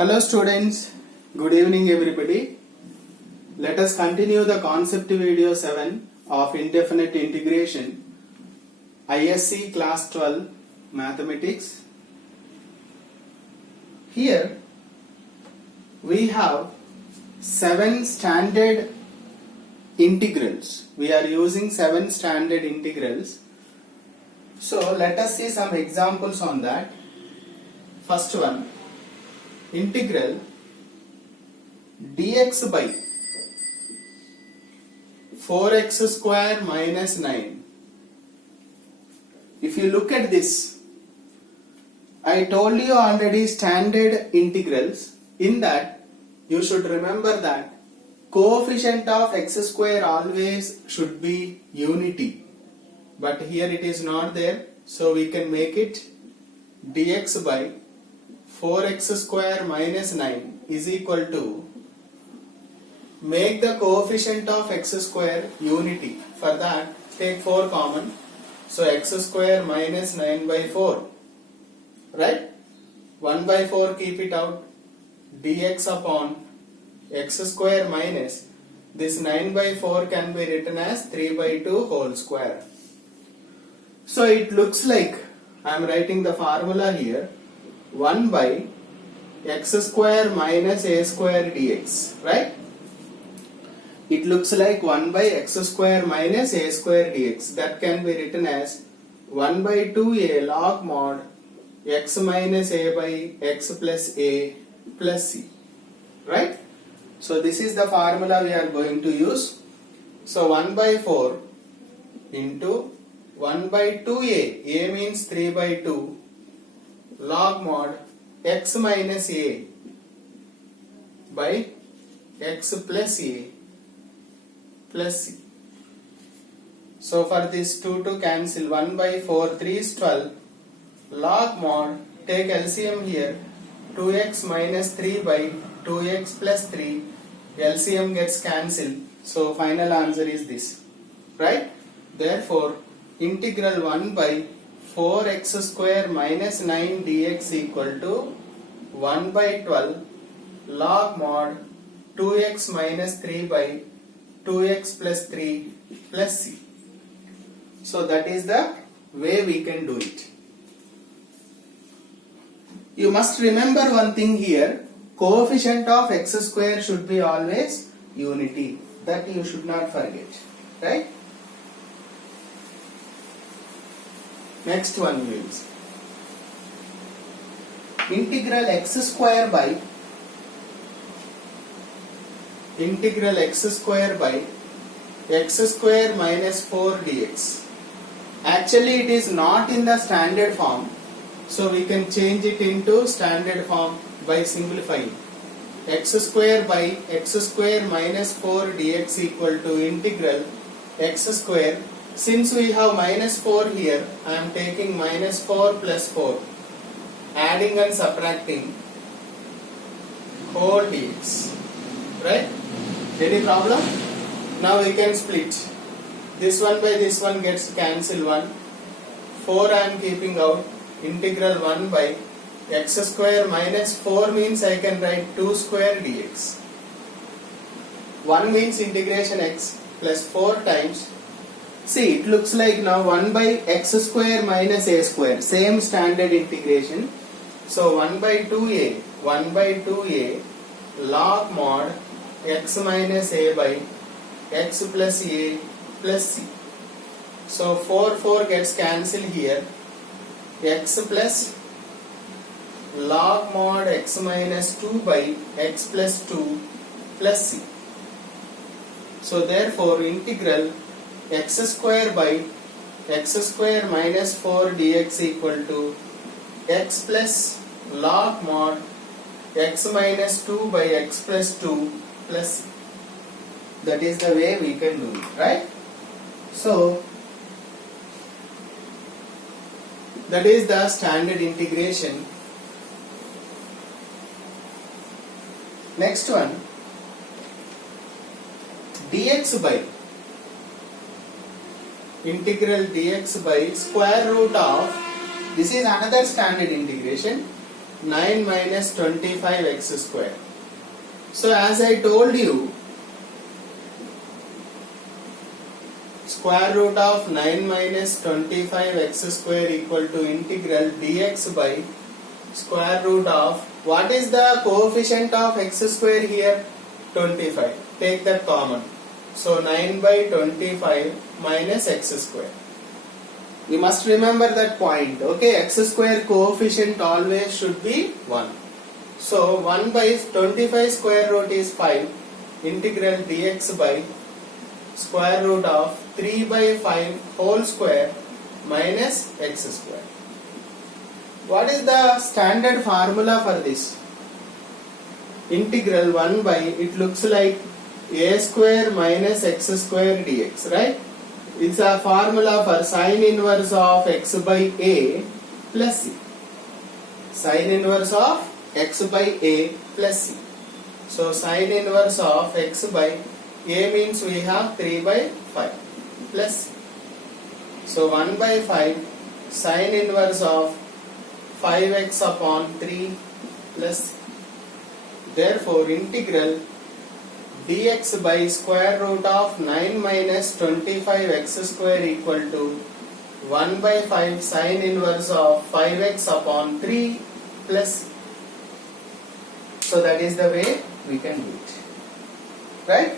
Hello students, good evening everybody. Let us continue the concept video 7 of indefinite integration, ISC class 12 mathematics. Here we have 7 standard integrals. We are using 7 standard integrals. So let us see some examples on that. First one, integral dx by 4x square minus 9. If you look at this, I told you already standard integrals. In that, you should remember that coefficient of x square always should be unity. But here it is not there, so we can make it dx by 4x square minus 9 is equal to, make the coefficient of x square unity. For that, take 4 common. So x square minus 9 by 4. Right? 1 by 4 keep it out. Dx upon x square minus this 9 by 4 can be written as 3 by 2 whole square. So it looks like I am writing the formula here. 1 by x square minus a square dx, right? It looks like 1 by x square minus a square dx. That can be written as 1 by 2a log mod x minus a by x plus a plus c, right? So this is the formula we are going to use. So 1 by 4 into 1 by 2a, a means 3 by 2, log mod x minus a by x plus a plus c. So for this 2 to cancel, 1 by 4, 3 is 12, log mod, take LCM here, 2x minus 3 by 2x plus 3, LCM gets cancelled, so final answer is this, right? Therefore, integral 1 by 4x square minus 9 dx equal to 1 by 12 log mod 2x minus 3 by 2x plus 3 plus c. So that is the way we can do it. You must remember one thing here, coefficient of x square should be always unity. That you should not forget, right? Next one is integral x square by x square minus 4 dx. Actually it is not in the standard form, so we can change it into standard form by simplifying. X square by x square minus 4 dx equal to integral x square. Since we have minus 4 here, I am taking minus 4 plus 4, adding and subtracting whole dx, right? Any problem? Now we can split. This one by this one gets cancelled 1. 4 I am keeping out. Integral 1 by x square minus 4 means I can write 2 square dx. 1 means integration x plus 4 times. See, it looks like now 1 by x square minus a square, same standard integration. So 1 by 2a log mod x minus a by x plus a plus c. So 4 gets cancelled here. X plus log mod x minus 2 by x plus 2 plus c. So therefore integral x square by x square minus 4 dx equal to x plus log mod x minus 2 by x plus 2 plus c. That is the way we can do it, right? So that is the standard integration. Next one, dx by integral dx by square root of, this is another standard integration, 9 minus 25 x square. So as I told you, square root of 9 minus 25 x square equal to integral dx by square root of, what is the coefficient of x square here? 25. Take that common. So 9 by 25 minus x square. You must remember that point. Okay, x square coefficient always should be 1. So 1 by 25 square root is 5. Integral dx by square root of 3 by 5 whole square minus x square. What is the standard formula for this? Integral 1 by, it looks like a square minus x square dx, right? It's a formula for sine inverse of x by a plus c. Sine inverse of x by a plus c. So sine inverse of x by a means we have 3 by 5 plus c. So 1 by 5 sine inverse of 5x upon 3 plus c. Therefore integral dx by square root of 9 minus 25 x square equal to 1 by 5 sine inverse of 5x upon 3 plus c. So that is the way we can do it. Right?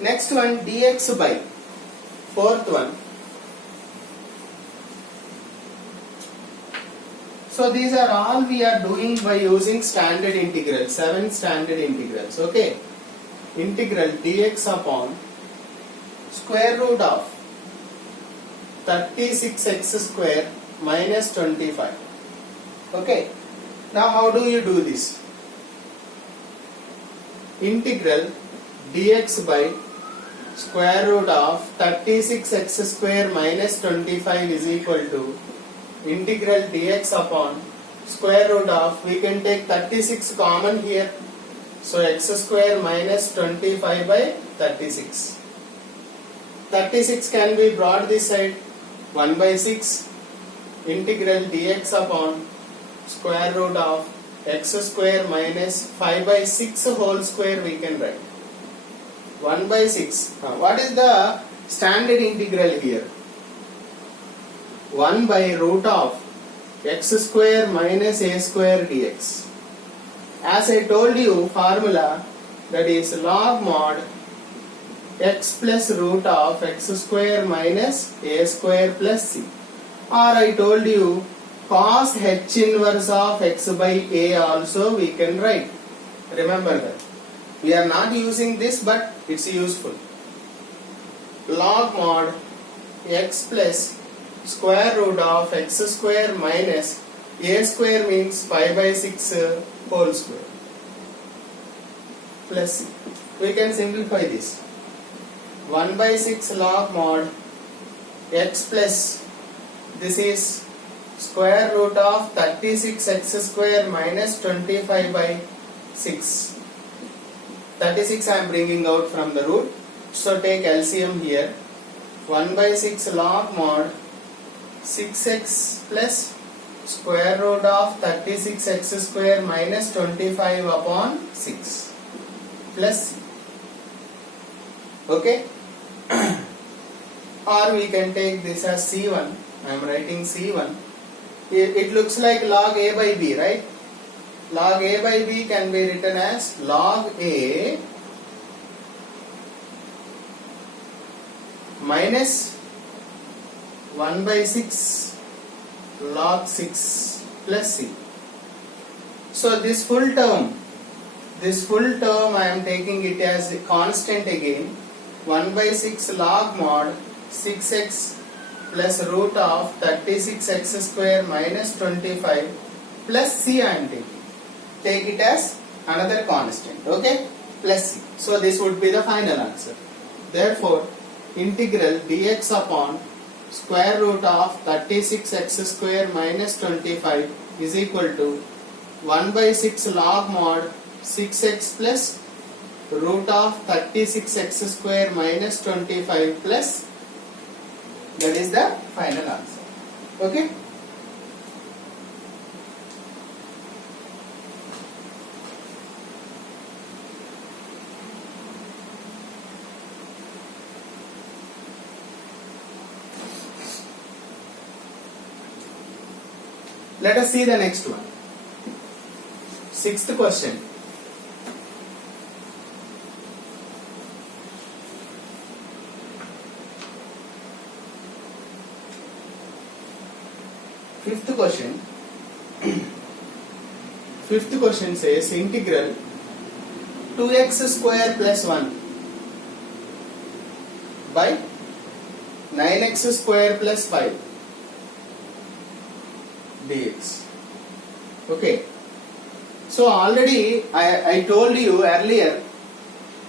Next one, dx by, fourth one. So these are all we are doing by using standard integrals, 7 standard integrals. Okay. Integral dx upon square root of 36x square minus 25. Okay. Now how do you do this? Integral dx by square root of 36x square minus 25 is equal to integral dx upon square root of, we can take 36 common here. So x square minus 25 by 36. 36 can be brought this side. 1 by 6 integral dx upon square root of x square minus 5 by 6 whole square we can write. 1 by 6. What is the standard integral here? 1 by root of x square minus a square dx. As I told you, formula, that is log mod x plus root of x square minus a square plus c. Or I told you cos h inverse of x by a also we can write. Remember that. We are not using this, but it's useful. Log mod x plus square root of x square minus a square means 5 by 6 whole square plus c. We can simplify this. 1 by 6 log mod x plus, this is square root of 36x square minus 25 by 6. 36 I am bringing out from the root. So take LCM here. 1 by 6 log mod 6x plus square root of 36x square minus 25 upon 6 plus c. Okay. Or we can take this as C1. I am writing C1. It looks like log A by B, right? Log A by B can be written as log A minus 1 by 6 log 6 plus c. So this full term I am taking it as a constant again. 1 by 6 log mod 6x plus root of 36x square minus 25 plus c I am taking. Take it as another constant, okay, plus c. So this would be the final answer. Therefore, integral dx upon square root of 36x square minus 25 is equal to 1 by 6 log mod 6x plus root of 36x square minus 25 plus, that is the final answer. Okay. Let us see the next one. Sixth question. Fifth question. Fifth question says integral 2x square plus 1 by 9x square plus 5 dx. Okay. So already I told you earlier,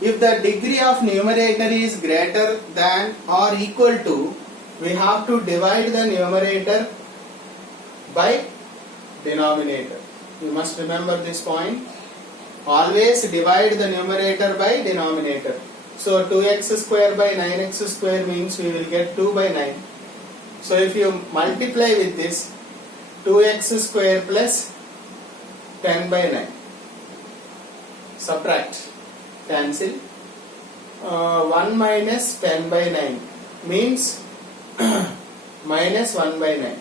if the degree of numerator is greater than or equal to, we have to divide the numerator by denominator. You must remember this point. Always divide the numerator by denominator. So 2x square by 9x square means we will get 2 by 9. So if you multiply with this, 2x square plus 10 by 9. Subtract. Cancel. 1 minus 10 by 9 means minus 1 by 9.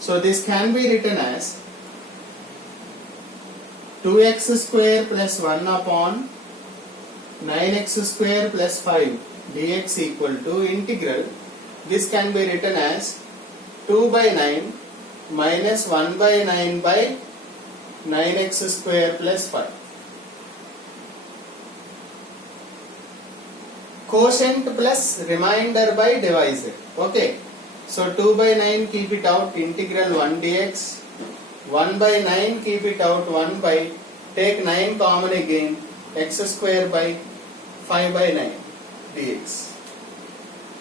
So this can be written as 2x square plus 1 upon 9x square plus 5 dx equal to integral. This can be written as 2 by 9 minus 1 by 9 by 9x square plus 5. Quotient plus remainder by divisor. Okay. So 2 by 9 keep it out, integral 1 dx. 1 by 9 keep it out, 1 by, take 9 common again, x square by 5 by 9 dx.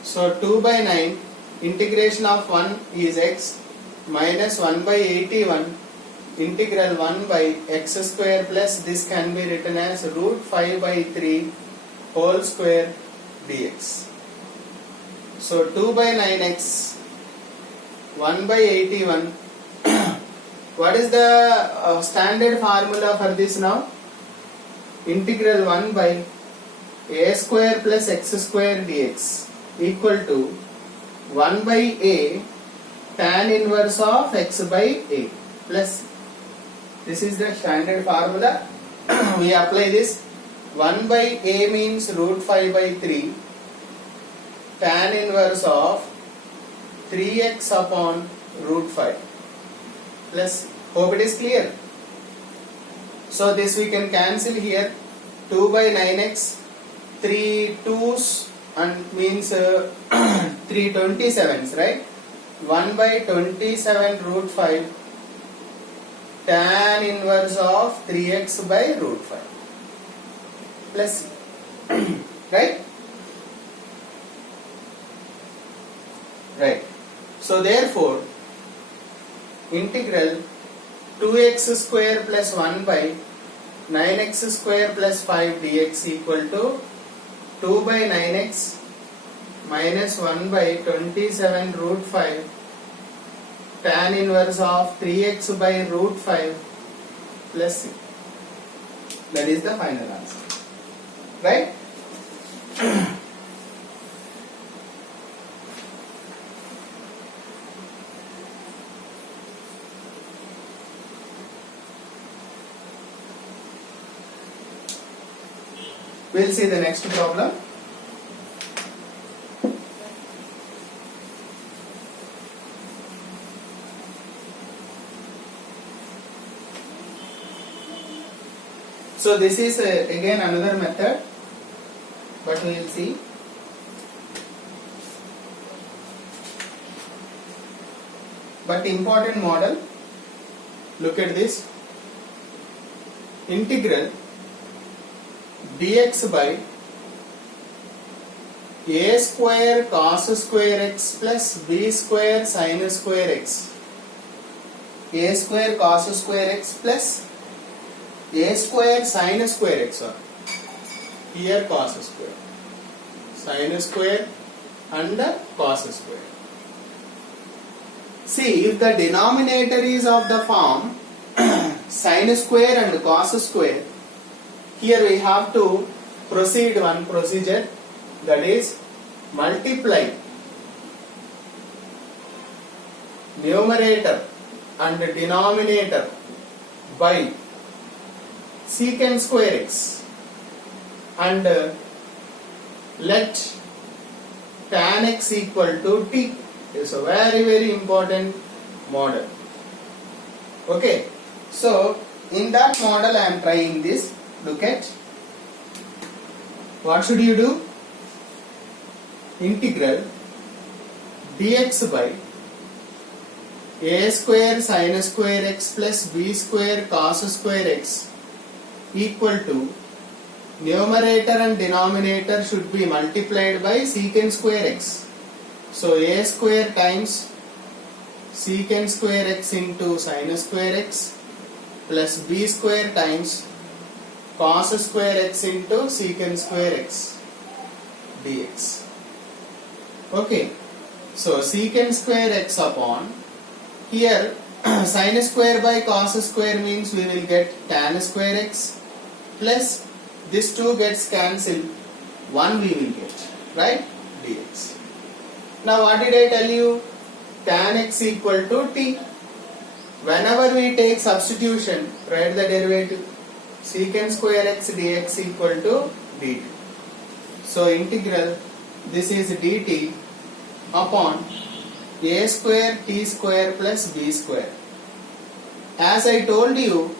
So 2 by 9 integration of 1 is x minus 1 by 81 integral 1 by x square plus this can be written as root 5 by 3 whole square dx. So 2 by 9x 1 by 81. What is the standard formula for this now? Integral 1 by a square plus x square dx equal to 1 by a tan inverse of x by a plus. This is the standard formula. We apply this. 1 by a means root 5 by 3 tan inverse of 3x upon root 5 plus. Hope it is clear. So this we can cancel here. 2 by 9x, 3 2's and means 3 27's, right? 1 by 27 root 5 tan inverse of 3x by root 5 plus right? Right. So therefore integral 2x square plus 1 by 9x square plus 5 dx equal to 2 by 9x minus 1 by 27 root 5 tan inverse of 3x by root 5 plus c. That is the final answer. Right? We'll see the next problem. So this is again another method, but we will see. But important model, look at this. Integral dx by a square cos square x plus b square sin square x. A square cos square x plus a square sin square x. Here cos square, sin square and cos square. See, if the denominator is of the form sin square and cos square, here we have to proceed one procedure, that is multiply numerator and denominator by secant square x, and let tan x equal to t. It's a very important model. Okay, so in that model I am trying this. Look at what should you do? Integral dx by a square sin square x plus b square cos square x equal to numerator and denominator should be multiplied by secant square x. So a square times secant square x into sin square x plus b square times cos square x into secant square x dx. Okay, so secant square x upon here sin square by cos square means we will get tan square x plus this 2 gets cancelled, 1 we will get, right, dx. Now what did I tell you? Tan x equal to t. Whenever we take substitution, write the derivative. Secant square x dx equal to dt. So integral, this is dt upon a square t square plus b square. As I told you,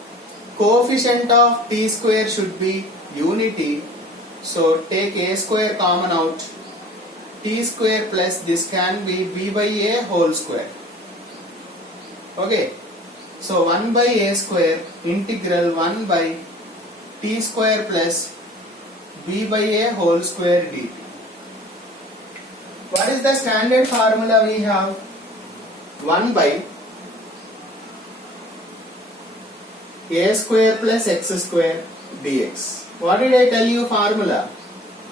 coefficient of t square should be unity. So take a square common out. T square plus this can be b by a whole square. Okay. So 1 by a square integral 1 by t square plus b by a whole square dt. What is the standard formula we have? 1 by a square plus x square dx. What did I tell you formula?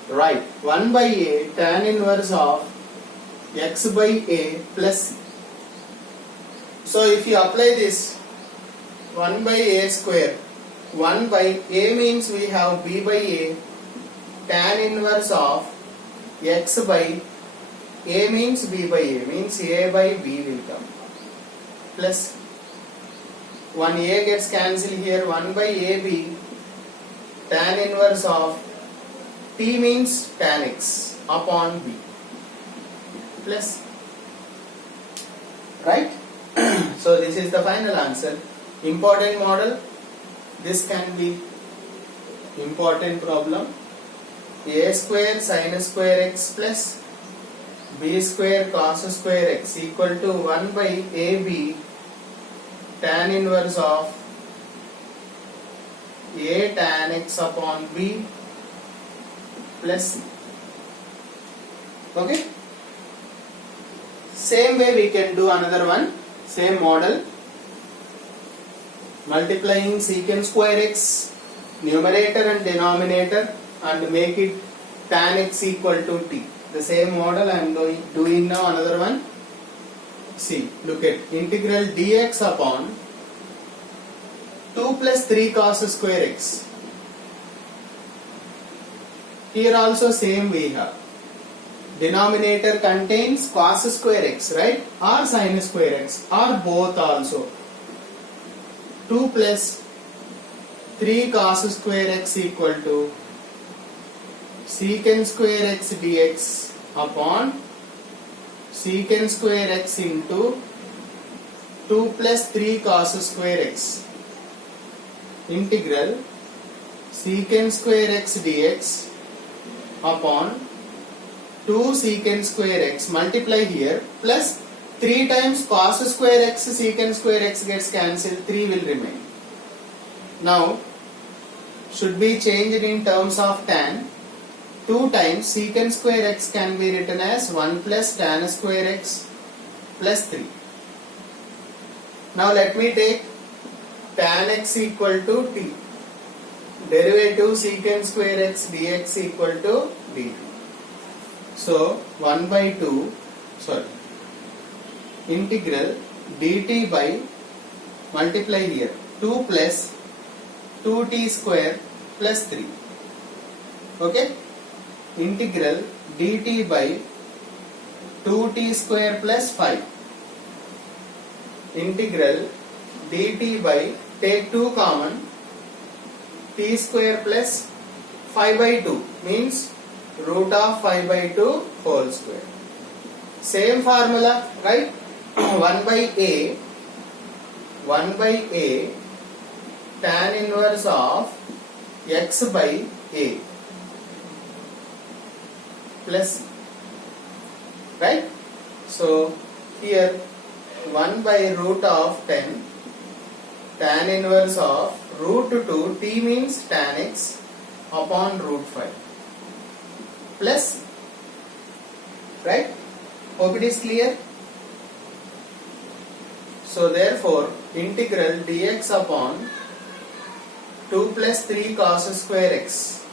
Right, 1 by a tan inverse of x by a plus c. So if you apply this 1 by a square, 1 by a means we have b by a tan inverse of x by a means b by a means a by b will come plus 1 a gets cancelled here, 1 by ab tan inverse of t means tan x upon b plus, right? So this is the final answer. Important model. This can be important problem. A square sin square x plus b square cos square x equal to 1 by ab tan inverse of a tan x upon b plus c. Okay. Same way we can do another one. Same model. Multiplying secant square x numerator and denominator and make it tan x equal to t. The same model I am doing now. Another one. See, look at integral dx upon 2 plus 3 cos square x. Here also same we have. Denominator contains cos square x, right? Or sin square x or both also. 2 plus 3 cos square x equal to secant square x dx upon secant square x into 2 plus 3 cos square x integral secant square x dx upon 2 secant square x multiply here plus 3 times cos square x secant square x gets cancelled, 3 will remain. Now should be changed in terms of tan. 2 times secant square x can be written as 1 plus tan square x plus 3. Now let me take tan x equal to t. Derivative secant square x dx equal to dt. So 1 by 2 integral dt by multiply here 2 plus 2t square plus 3. Okay. Integral dt by 2t square plus 5. Integral dt by, take 2 common, t square plus 5 by 2 means root of 5 by 2 whole square. Same formula, right? 1 by a tan inverse of x by a plus, right? So here 1 by root of 10 tan inverse of root 2, t means tan x upon root 5 plus, right? Hope it is clear. So therefore integral dx upon 2 plus 3 cos square x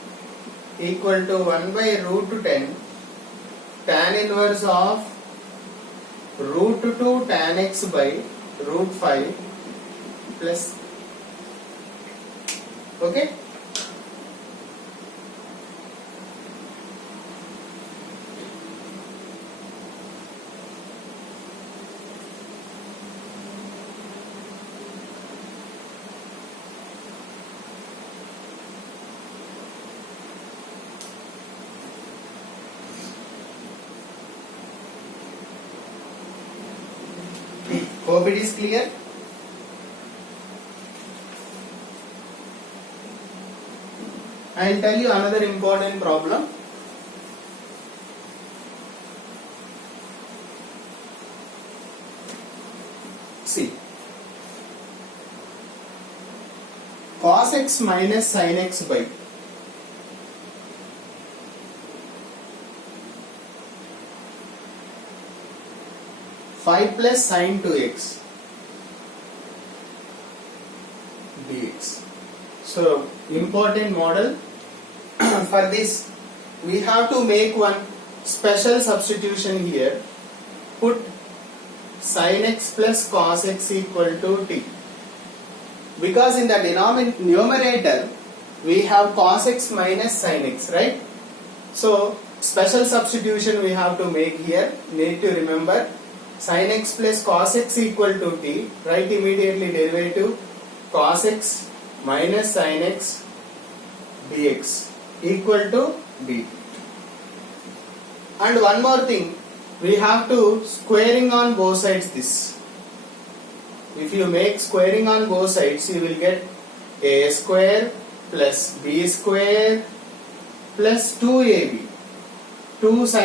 equal to 1 by root 10 tan inverse of root 2 tan x by root 5 plus, okay? Hope it is clear. I will tell you another important problem. See, cos x minus sin x by five plus sin 2x dx. So important model. For this we have to make one special substitution here. Put sin x plus cos x equal to t, because in the numerator we have cos x minus sin x, right? So special substitution we have to make here. Need to remember sin x plus cos x equal to t. Write immediately derivative cos x minus sin x dx equal to dt. And one more thing, we have to squaring on both sides this. If you make squaring on both sides, you will get a square plus b square plus 2ab. 2 sin